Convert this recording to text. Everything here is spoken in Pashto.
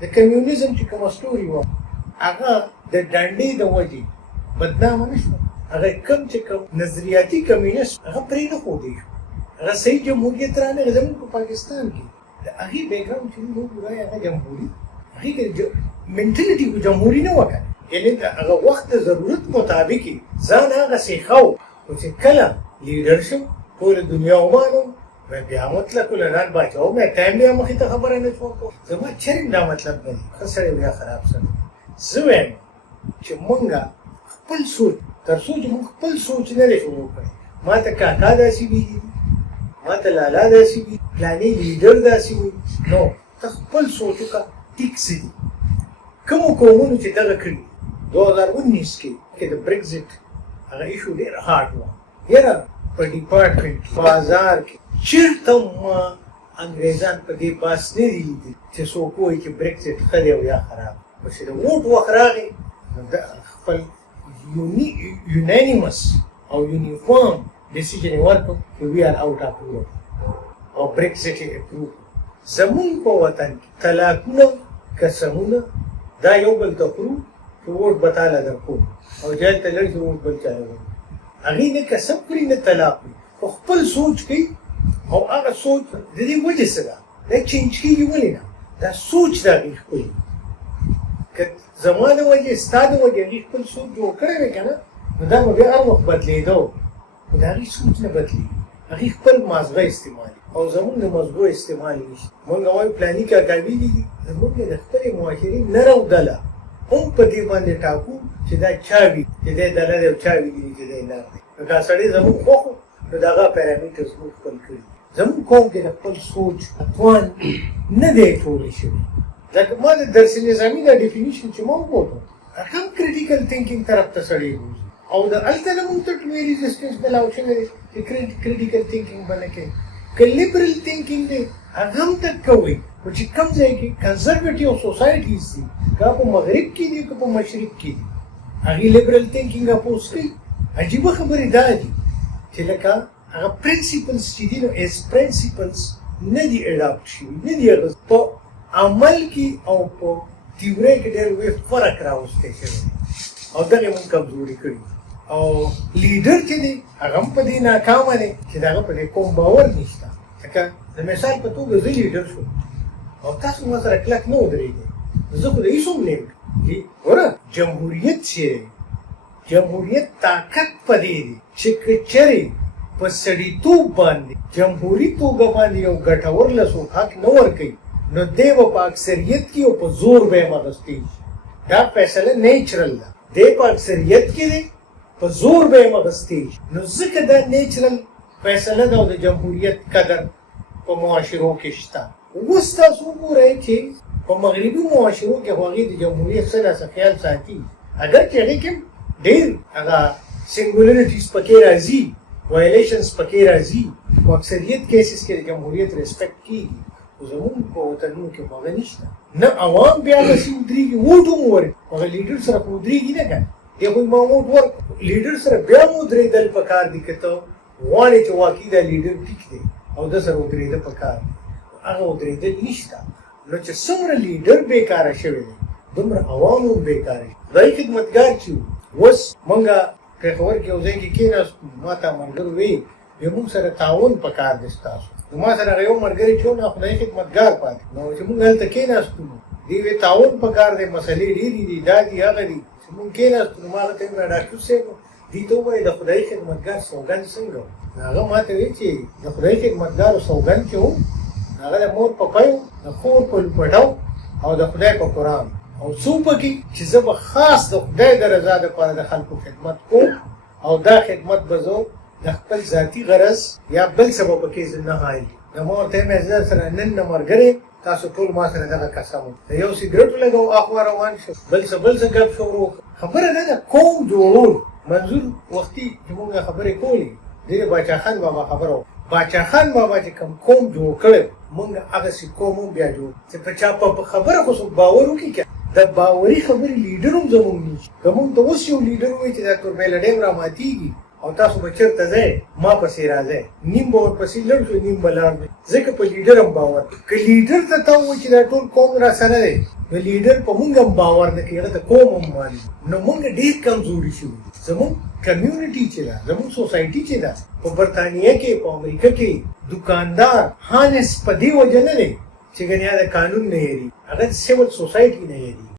د کمیونیزم چې کومه ستوري وه هغه د ډنډې د وجې بدنامه نه شوه. هغه کوم چې کوم نظریاتي کمیونیست هغه پرې نه ښودی شو. هغه صحیح جمهوریت رانغی زموږ په پاکستان کې د هغې بیکګراونډ چې موږ وایو هغه جمهوري هغې کې منټلټي خو جمهوري نه وه که یعنې د هغه وخت د ضرورت مطابق یې ځان هغسې ښه و خو چې کله لیډر شو ټوله دنیا ومانو بیا مطلب ولران باچاو مې ټایم بیا مخې ته خبره نه شوه کوم زما چرېم دا مطلب نه دی ښه سړی بیا خراب سړی زه وایم چې مونږ خپل سوچ تر څو چې مونږ خپل سوچ نه دی شروع کړی ما ته کاکا داسې ویلي دي ما ته لالا داسې وي فلاني لیډر داسې وي نو ته خپل سوچ وکړه ټیک څه دي کومو قومونو چې دغه کړي 2019 کې د برګزټ هغه ایشو ډېر هارډ وه یاره په ډیپارټمنټ بازار کې چېرته ما انګریزان په دې باس نه دي لیدلي چې څوک وایي چې برګزټ ښه دی او یا خراب خو چې د ووټ وخت راغی نو د خپل یونانیمس او یونیفارم ډیسیژن یې ورکړ چې وي آر آوټ آف یوروپ او برګزټ یې اپروو زمونږ په وطن کې طلاقونه قسمونه دا یو بل ته خورو چې ووټ به تاله درکوو او جیل ته لړ چې ووټ بل چاله ورکړو هغې نه قسم کړي نه طلاق کړي خو خپل سوچ کوي او هغه سوچ د دې وجې څه ده دا چینج کېږي ولې نه دا سوچ د هغې ښکلي که زما د وجې ستا د وجې هغې خپل سوچ جوړ کړی دی که نه نو دا به بیا هر وخت بدلېده خو د هغې سوچ نه بدلېږي هغې خپل مازغه استعمالي او زمونږ د مازغو استعمال نشته مونږ وایو فلاني کاکا ویلي دي زمونږ د خپلې معاشرې نره او ډله هم په دې باندې ټاکو چې دا چا وي چې دی ډله دی او چا ویلي دي چې دی نر دی نو که سړی زمونږ خوښ نو د هغه پیرامیټرز موږ خپل کړي زموږ قوم کې د خپل سوچ اتوان نه دی ټولی شوی لکه ما د درس نظامي دا ډیفینیشن چې ما وګورم هغه هم کریټیکل تھینکینګ طرف ته سړی بوځي او د هلته نه موږ ته ټولې ریزسټنس میلاو شوی دی چې کریټیکل تھینکینګ به نه کوي که لیبرل تھینکینګ دی هغه هم ته کوئ خو چې کوم ځای کې کنزرویټیو سوسایټیز دي که په مغرب کې دي که په مشرق کې دي هغې لیبرل تھینکینګ اپوز کوي عجیبه خبرې دا دي چې لکه هغه پرنسپلز چې دي نو ایز پرنسپلز نه دي اډاپټ شوي نه دي اغوست په عمل کې او په تیورۍ کې ډېر لوی فرق راوستی شوی او دغې مونږ کمزوري کړي او لیډر چې دی هغه هم په دې ناکامه دی چې د هغه په دې کوم باور نشته لکه د مثال په توګه زه لیډر شوم او تاسو ما سره کلک نه ودرېږئ زه خو د هېڅ هم نه یم ګوره جمهوریت چې دی جمهوریت طاقت په دې دی چې که چېرې په سړیتوب باندې جمهوري توګه باندې یو ګټور له څوک حق نه ورکوي نو دی به په اکثریت کې او په زور به یې اخیستی شي دا فیصله نیچرل ده دی په اکثریت کې دی په زور به یې اخیستی شي نو ځکه دا نیچرل فیصله ده او د جمهوریت قدر په معاشرو کې شته اوس تاسو وګورئ چې په مغربي معاشرو کې خو هغې د جمهوریت څه داسې خیال ساتي اگر چې هغې کې ډېر هغه سنګولریټیز پکې راځي وایلیشنز پکې راځي په اکثریت کیسز کې د جمهوریت ریسپیکټ کېږي خو زموږ په وطنونو کې خو هغه نشته نه عوام بیا داسې ودرېږي ووټ هم ورکړي هغه لیډر سره خو ودرېږي نه که نه دی خو ما ووټ ورکړو لیډر سره بیا هم ودرېدل پکار دي که ته غواړې چې واقعي دا لیډر ټیک دی او ده سره ودرېده پکار دي هغه ودرېدل نشته نو چې څومره لیډر بېکاره شوی دی دومره عوام هم بېکاره شي خدای خدمتګار چې اوس مونږه پېښور کې یو ځای کې کېناستو ما ته ملګرو ویل بیا موږ سره تعاون پکار دی ستاسو نو ما سره هغه یو ملګري چې و نو خدای خدمتګار پاتې نو چې موږ هلته کېناستو نو دوی ویل تعاون پکار دی مسلې ډېرې دي دا دي هغه دي چې موږ کېناستو نو ما هغه ته ویل ډاکټر صاحب دوی ته ووایي د خدای خدمتګار سوګند څنګه و هغه ما ته ویل چې د خدای خدمتګارو سوګند چې و هغه د مور په پی و د خور په لوپټو او د خدای په قرآن او څو پکې چې زه به خاص د خدای د رضا دپاره د خلکو خدمت کوم او دا خدمت به زه د خپل ذاتي غرض یا بل څه به پکې زه نه حایل نو ما ورته ویم زه سره نن نه ملګری تاسو ټول ما سره دغه قسم د یو سګرټ ولګو اخوا روان شو بل څه ګپ شروع خبره نه ده قوم جوړول منظور وختي چې مونږ خبرې کولې دې د باچا خان بابا خبره وه باچا خان بابا چې کوم قوم جوړ کړی مونږ هغسې قوم هم بیا جوړ چې په چا په خبره خو څوک باور وکړي که د باوري خبرې لیډر هم زموږ نشي که مونږ ته اوس یو لیډر ووایي چې دا توربیله ډیم را ماتېږي او تاسو به چېرته ځئ ما پسې راځئ نیم به ورپسې لړ شو نیم به لاړ ځکه په لیډر هم باور که لیډر ته ته ووایي چې دا ټول قوم را سره دی نو لیډر په مونږ هم باور نه کوي هغه ته قوم هم ماني نو مونږ ډېر کمزوري شوي زمونږ کمیونټي چې ده زمونږ سوسایټي چې ده په برطانیه کې په امریکا کې دوکاندار هانس په دې وجه نه دی چې ګنیا د قانون نه هېري هغه سیول سوسایټي نه هېري